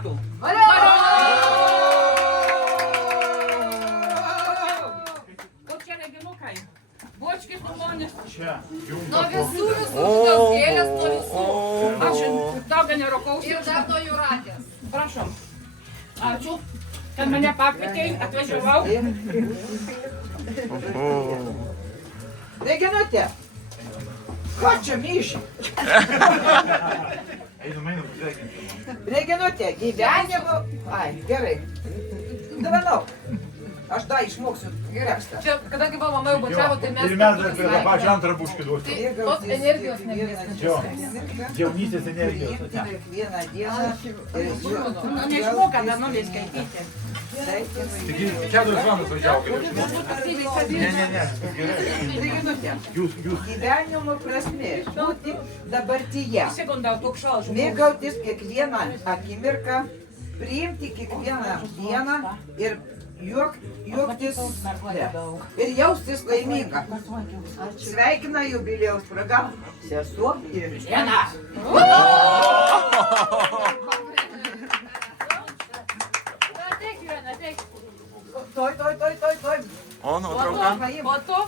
metų. O čia reginukai. Bočkis numonės. Nuo visų šitos gėlės, nuo visų. Aš daugą nerokausi. Ir dar nuo jūratės. Prašom. Ačiū, kad mane pakvietei, atvažiavau. Reginutė, ko čia myši? Reginutė, gyvenimo... Ai, gerai. Davanau. Aš dar išmoksiu tekstą. Čia, kadangi buvo mama jau bučiavo, tai mes... Ir mes dar prie tą pačią antrą buškį duosim. Tai tos energijos negrėsime. Jo, jaunystės energijos. Kiekvieną dieną. Neišmoka dar nuliai skaityti. Taigi, 4 valandas važiavo, kad aš išmokau. Ne. Reginutė, Jūs. gyvenimo prasmė būti dabartyje. Sekundau, tok šalžu. Mėgautis kiekvieną akimirką, priimti kiekvieną dieną ir juoktis ir jaustis laiminga. Sveikina jubiliejaus proga sesuo ir Viena. Toj. O, nuotrauka. Po to